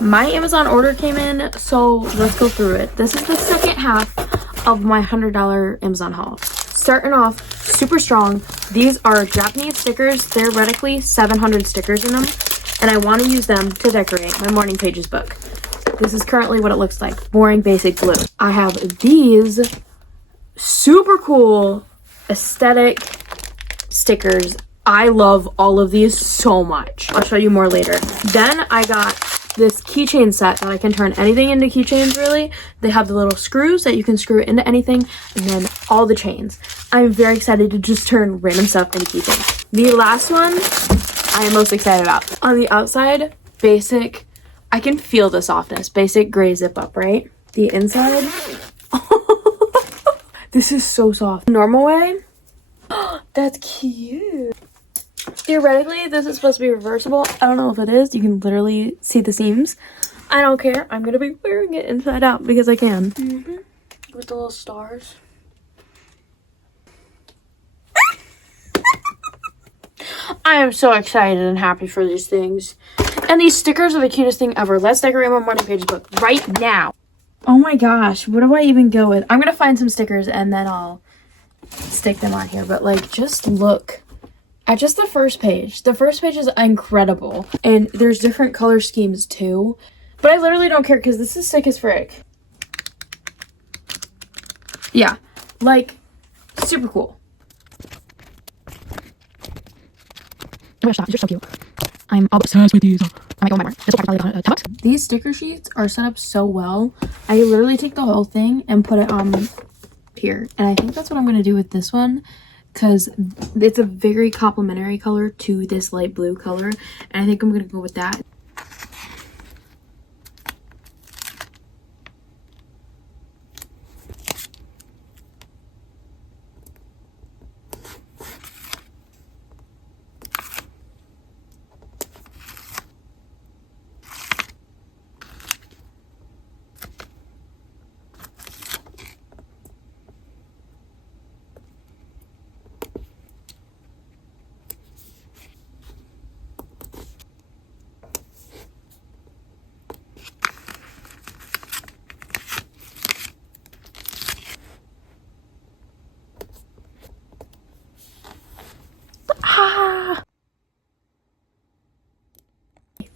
My Amazon order came in, so let's go through it. This is the second half of my $100 Amazon haul. Starting off super strong. These are Japanese stickers, theoretically 700 stickers in them, and I want to use them to decorate my morning pages book. This is currently what it looks like. Boring basic blue. I have these super cool aesthetic stickers. I love all of these so much. I'll show you more later. Then I got this keychain set that I can turn anything into keychains, really. They have the little screws that you can screw into anything, and then all the chains. I'm very excited to just turn random stuff into keychains. The last one I am most excited about. On the outside, basic, I can feel the softness. Basic gray zip up, right? The inside, this is so soft. Normal way, that's cute. Theoretically, this is supposed to be reversible. I don't know if it is. You can literally see the seams. I don't care. I'm gonna be wearing it inside out because I can. With the little stars. I am so excited and happy for these things. And these stickers are the cutest thing ever. Let's decorate my morning pages book right now. Oh my gosh, what do I even go with? I'm gonna find some stickers and then I'll stick them on here. But like, just look at just the first page. The first page is incredible. And there's different color schemes too. But I literally don't care because this is sick as frick. Yeah, like, super cool. Oh my gosh, these are so cute. I'm obsessed with these. I might go buy more. This will probably be $10. These sticker sheets are set up so well. I literally take the whole thing and put it on here. And I think that's what I'm going to do with this one, because it's a very complementary color to this light blue color, and I think I'm gonna go with that.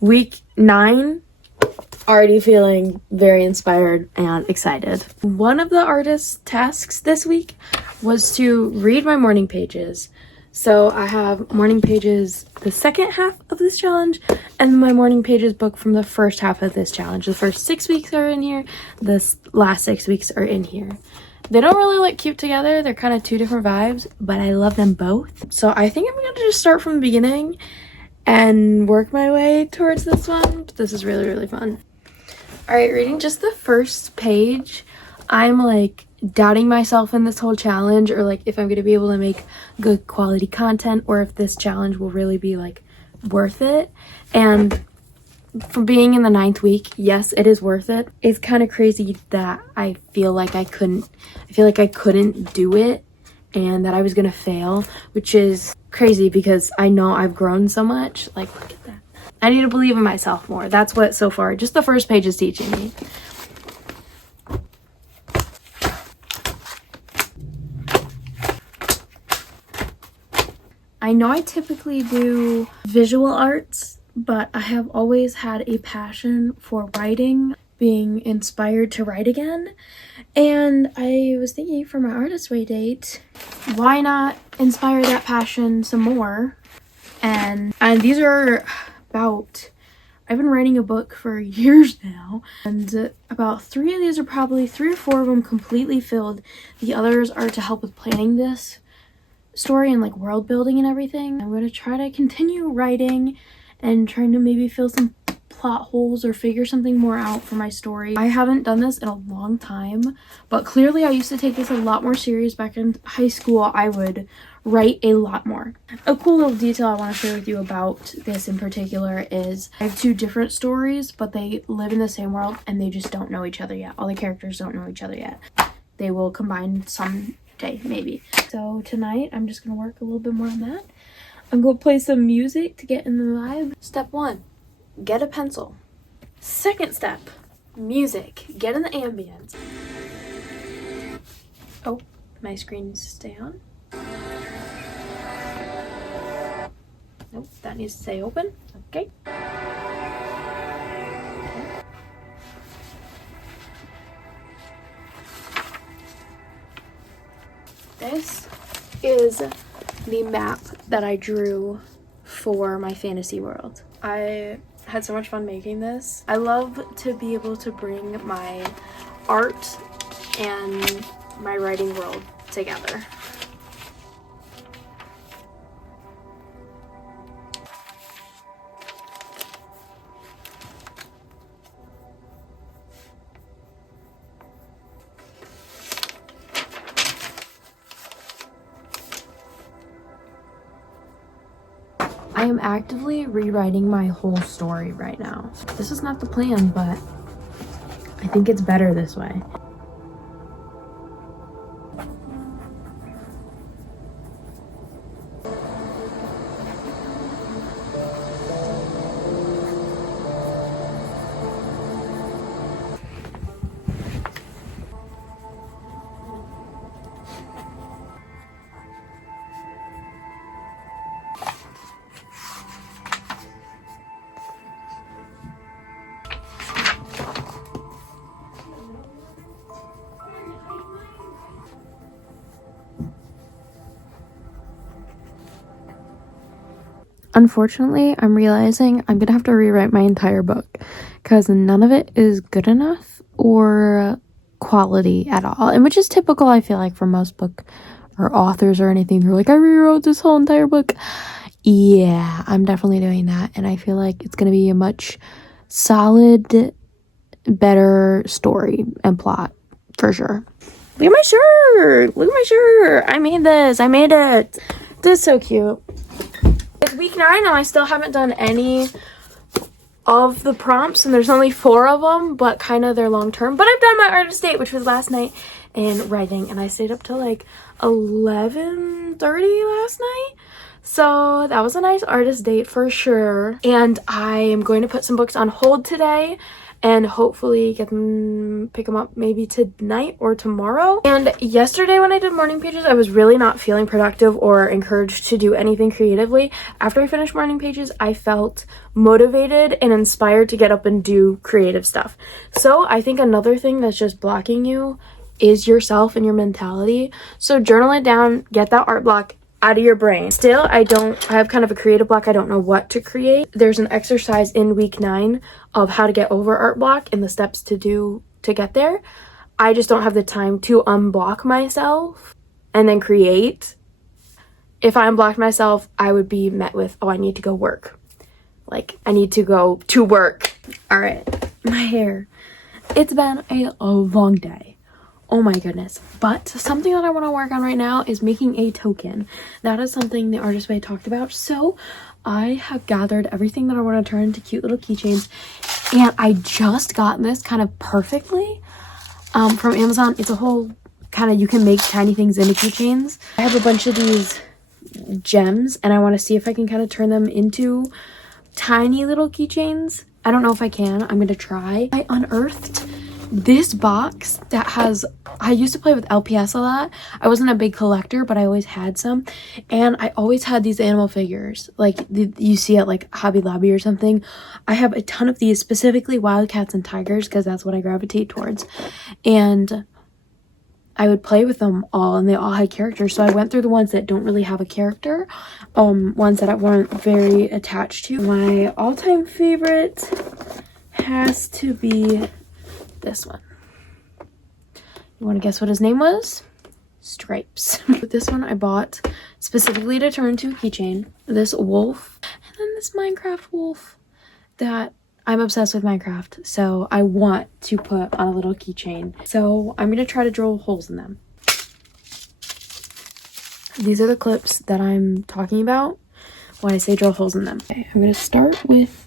Week 9, already feeling very inspired and excited. One of the artist's tasks this week was to read my morning pages. So I have morning pages the second half of this challenge and my morning pages book from the first half of this challenge. The first 6 weeks are in here, the last 6 weeks are in here. They don't really look cute together. They're kind of two different vibes, but I love them both. So I think I'm going to just start from the beginning and work my way towards this one. But this is really, really fun. All right, reading just the first page, I'm like doubting myself in this whole challenge, or like if I'm going to be able to make good quality content, or if this challenge will really be like worth it. And for being in the 9th week, yes, it is worth it. It's kind of crazy that I feel like I couldn't do it and that I was gonna fail, which is crazy because I know I've grown so much. Like, look at that. I need to believe in myself more. That's what so far just the first page is teaching me. I know I typically do visual arts, but I have always had a passion for writing, being inspired to write again. And I was thinking for my Artist Way date, why not inspire that passion some more? And these are about, I've been writing a book for years now, and about 3 of these are probably 3 or 4 of them completely filled. The others are to help with planning this story and like world building and everything. I'm going to try to continue writing and trying to maybe fill some plot holes or figure something more out for my story. I haven't done this in a long time, but clearly I used to take this a lot more serious. Back in high school, I would write a lot more. A cool little detail I want to share with you about this in particular is I have 2 different stories, but they live in the same world and they just don't know each other yet. All the characters don't know each other yet. They will combine someday, maybe. So tonight, I'm just going to work a little bit more on that. I'm going to play some music to get in the vibe. Step 1. Get a pencil. Second step, music. Get in the ambience. Oh, my screen needs to stay on. Nope, that needs to stay open. Okay. This is the map that I drew for my fantasy world. I had so much fun making this. I love to be able to bring my art and my writing world together. I am actively rewriting my whole story right now. This is not the plan, but I think it's better this way. Unfortunately, I'm realizing I'm gonna have to rewrite my entire book because none of it is good enough or quality at all. And which is typical, I feel like, for most book or authors or anything. They're like, I rewrote this whole entire book. Yeah, I'm definitely doing that. And I feel like it's gonna be a much solid, better story and plot for sure. Look at my shirt! Look at my shirt! I made this! I made it! This is so cute. It's week 9 and I still haven't done any of the prompts, and there's only 4 of them, but kind of they're long term. But I've done my artist date, which was last night in writing, and I stayed up till like 11:30 last night. So that was a nice artist date for sure. And I am going to put some books on hold today and hopefully pick them up maybe tonight or tomorrow. And yesterday when I did morning pages, I was really not feeling productive or encouraged to do anything creatively. After I finished morning pages, I felt motivated and inspired to get up and do creative stuff. So I think another thing that's just blocking you is yourself and your mentality. So journal it down, get that art block out of your brain. Still, I have kind of a creative block. I don't know what to create. There's an exercise in week 9 of how to get over art block and the steps to do to get there. I just don't have the time to unblock myself and then create. If I unblocked myself, I would be met with, oh, I need to go work. Like, I need to go to work. All right, my hair. It's been a long day. Oh my goodness. But something that I want to work on right now is making a token. That is something the Artist Way talked about. So I have gathered everything that I want to turn into cute little keychains. And I just got this kind of perfectly from Amazon. It's a whole kind of, you can make tiny things into keychains. I have a bunch of these gems and I want to see if I can kind of turn them into tiny little keychains. I don't know if I can. I'm going to try. I unearthed this box that has, I used to play with LPS a lot. I wasn't a big collector, but I always had some. And I always had these animal figures, like you see at like Hobby Lobby or something. I have a ton of these, specifically wildcats and tigers, because that's what I gravitate towards. And I would play with them all, and they all had characters. So I went through the ones that don't really have a character, ones that I weren't very attached to. My all-time favorite has to be this one. You want to guess what his name was? Stripes. This one I bought specifically to turn into a keychain. This wolf, and then this Minecraft wolf that I'm obsessed with Minecraft, so I want to put on a little keychain. So I'm gonna try to drill holes in them. These are the clips that I'm talking about when I say drill holes in them. Okay, I'm gonna start with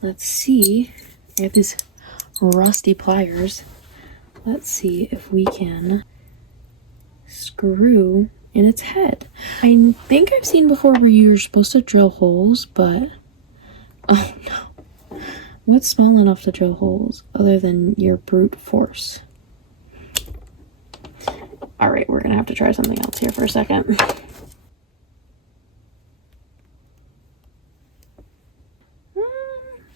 let's see, I have these rusty pliers. Let's see if we can screw in its head. I think I've seen before where you're supposed to drill holes, but oh no. What's small enough to drill holes other than your brute force? All right, we're gonna have to try something else here for a second.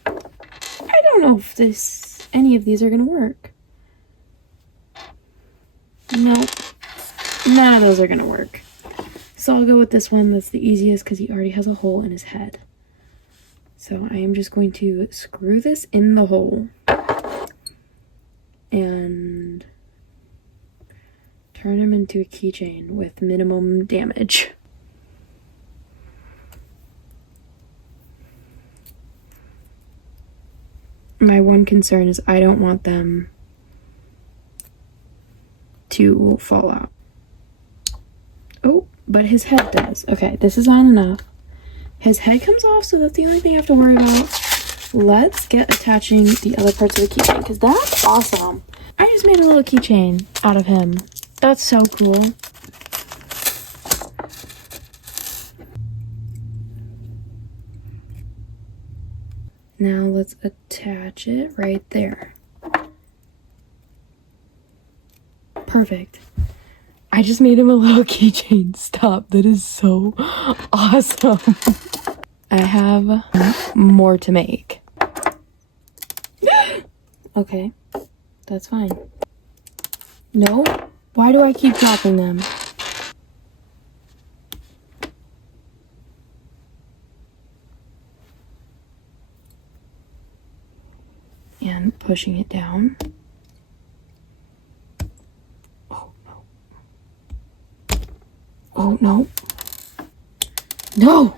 I don't know if any of these are gonna work. Nope, none of those are gonna work. So I'll go with this one that's the easiest because he already has a hole in his head. So I am just going to screw this in the hole and turn him into a keychain with minimum damage. My one concern is I don't want them to fall out. Oh, but his head does. Okay, this is on enough. His head comes off, so that's the only thing I have to worry about. Let's get attaching the other parts of the keychain, because that's awesome. I just made a little keychain out of him. That's so cool. Now let's attach it right there. Perfect. I just made him a little keychain. Stop. That is so awesome. I have more to make. Okay. That's fine. No? Why do I keep dropping them? And pushing it down. Oh no. Oh no. No!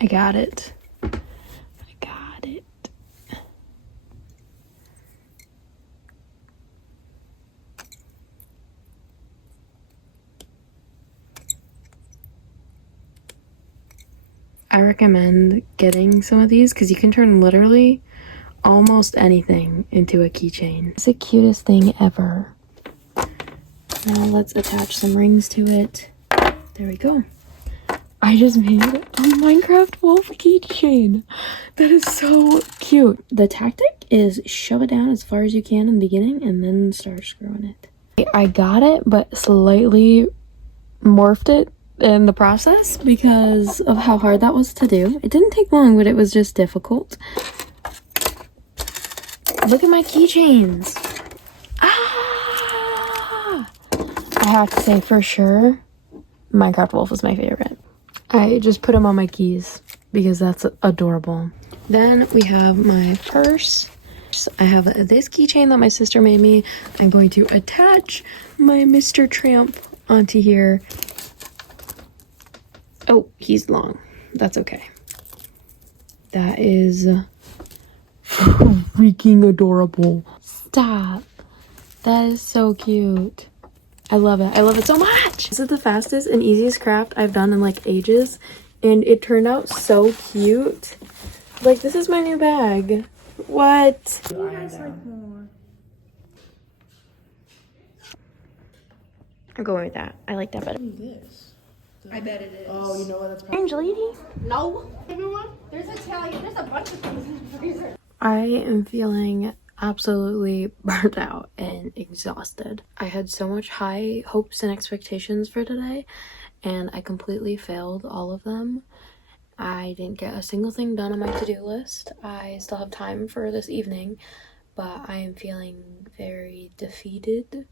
I got it. I got it. I recommend getting some of these because you can turn literally almost anything into a keychain. It's the cutest thing ever. Now let's attach some rings to it. There we go. I just made a Minecraft wolf keychain. That is so cute. The tactic is shove it down as far as you can in the beginning and then start screwing it. I got it, but slightly morphed it in the process because of how hard that was to do. It didn't take long, but it was just difficult. Look at my keychains. Ah! I have to say for sure, Minecraft Wolf is my favorite. I just put him on my keys because that's adorable. Then we have my purse. I have this keychain that my sister made me. I'm going to attach my Mr. Tramp onto here. Oh, he's long. That's okay. That is freaking adorable. Stop. That is so cute. I love it. I love it so much. This is the fastest and easiest craft I've done in like ages. And it turned out so cute. Like, this is my new bag. What? You guys like more? I'm going with that. I like that better. This. I bet it is. Oh, you know what? That's probably. Orange lady? No. Everyone? There's Italian. There's a bunch of things in the freezer. I am feeling absolutely burnt out and exhausted. I had so much high hopes and expectations for today, and I completely failed all of them. I didn't get a single thing done on my to-do list. I still have time for this evening, but I am feeling very defeated.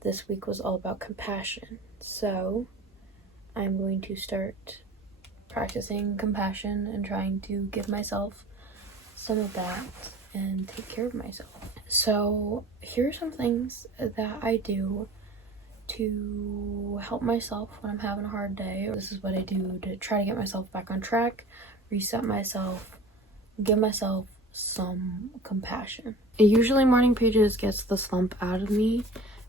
This week was all about compassion, so I'm going to start practicing compassion and trying to give myself some of that and take care of myself. So here are some things that I do to help myself when I'm having a hard day. This is what I do to try to get myself back on track, reset myself, give myself some compassion. Usually morning pages gets the slump out of me,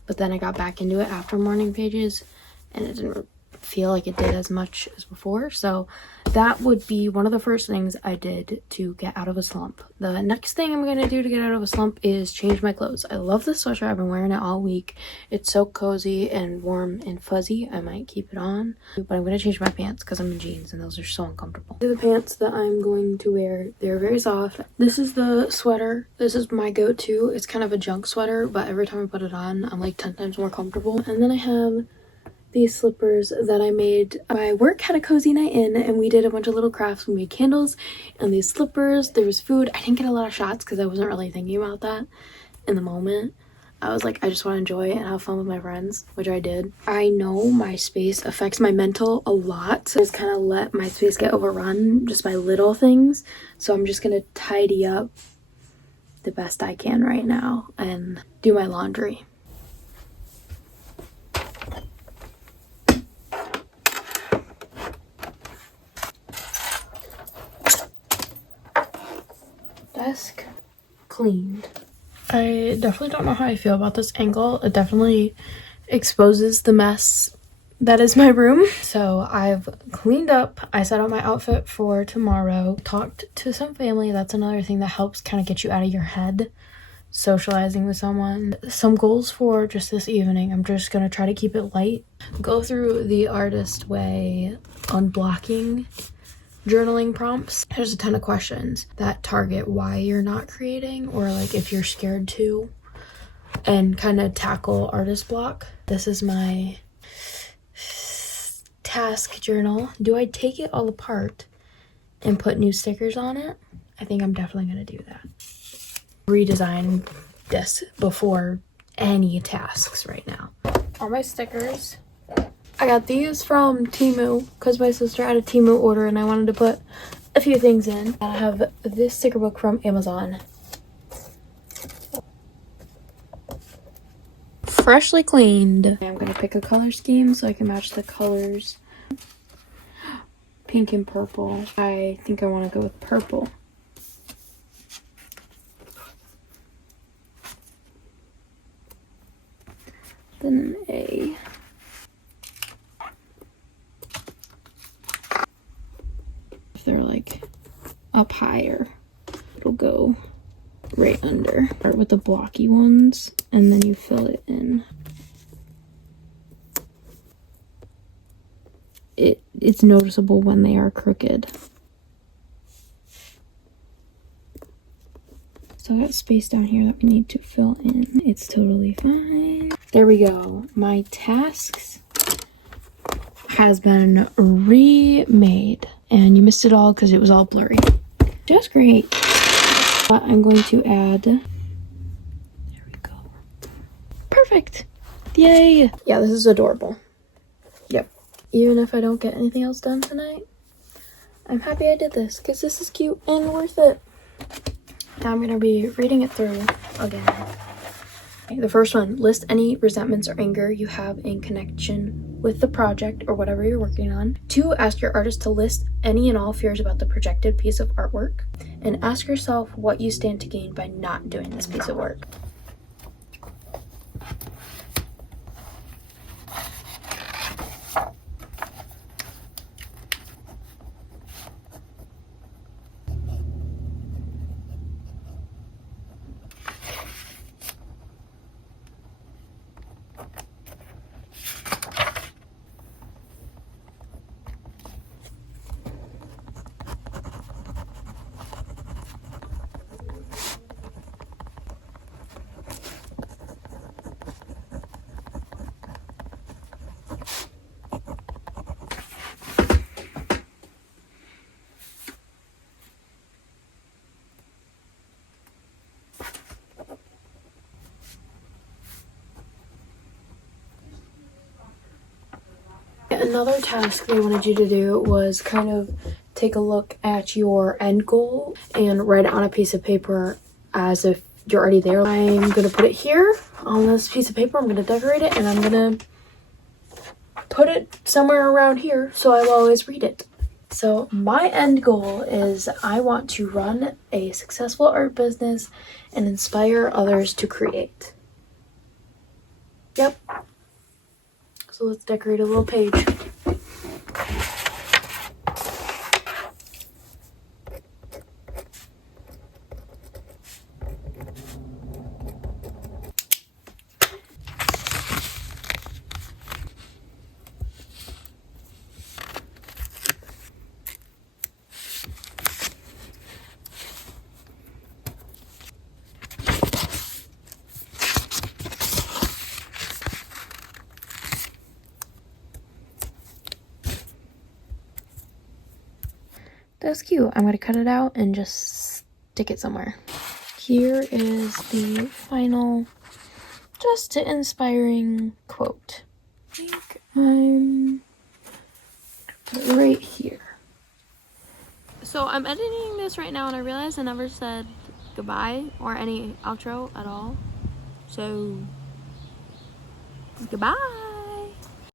but then I got back into it after morning pages and it didn't feel like it did as much as before. So that would be one of the first things I did to get out of a slump. The next thing I'm going to do to get out of a slump is change my clothes. I love this sweatshirt. I've been wearing it all week. It's so cozy and warm and fuzzy. I might keep it on, but I'm going to change my pants because I'm in jeans and those are so uncomfortable. These are the pants that I'm going to wear. They're very soft. This is the sweater. This is my go-to. It's kind of a junk sweater, but every time I put it on, I'm like 10 times more comfortable. And then I have these slippers that I made. My work had a cozy night in and we did a bunch of little crafts. We made candles and these slippers. There was food. I didn't get a lot of shots because I wasn't really thinking about that in the moment. I was like, I just want to enjoy it and have fun with my friends, which I did. I know my space affects my mental a lot. So I just kind of let my space get overrun just by little things. So I'm just going to tidy up the best I can right now and do my laundry. Desk cleaned. I definitely don't know how I feel about this angle. It definitely exposes the mess that is my room. So I've cleaned up. I set out my outfit for tomorrow. Talked to some family. That's another thing that helps kind of get you out of your head. Socializing with someone. Some goals for just this evening. I'm just gonna try to keep it light. Go through the artist way unblocking journaling prompts. There's a ton of questions that target why you're not creating or like if you're scared to, and kind of tackle artist block. This is my task journal. Do I take it all apart and put new stickers on it? I think I'm definitely gonna do that. Redesign this before any tasks right now. All my stickers. I got these from Temu because my sister had a Temu order and I wanted to put a few things in. I have this sticker book from Amazon. Freshly cleaned. I'm going to pick a color scheme so I can match the colors. Pink and purple. I think I want to go with purple. Then a they're like up higher, it'll go right under. Start with the blocky ones and then you fill it in. It's noticeable when they are crooked. So I got space down here that we need to fill in. It's totally fine. There we go. My tasks has been remade and you missed it all because it was all blurry. Just great. But I'm going to add, there we go. Perfect. Yay. Yeah, this is adorable. Yep. Even if I don't get anything else done tonight, I'm happy I did this because this is cute and worth it. Now I'm going to be reading it through again. The first one, list any resentments or anger you have in connection with the project or whatever you're working on. 2, ask your artist to list any and all fears about the projected piece of artwork. And ask yourself what you stand to gain by not doing this piece of work. Another task they wanted you to do was kind of take a look at your end goal and write it on a piece of paper as if you're already there. I'm going to put it here on this piece of paper. I'm going to decorate it and I'm going to put it somewhere around here so I will always read it. So my end goal is I want to run a successful art business and inspire others to create. Yep. So let's decorate a little page. that was cute. I'm gonna cut it out and just stick it somewhere. Here is the final, just inspiring quote. I think I'm right here. So I'm editing this right now and I realized I never said goodbye or any outro at all. So goodbye.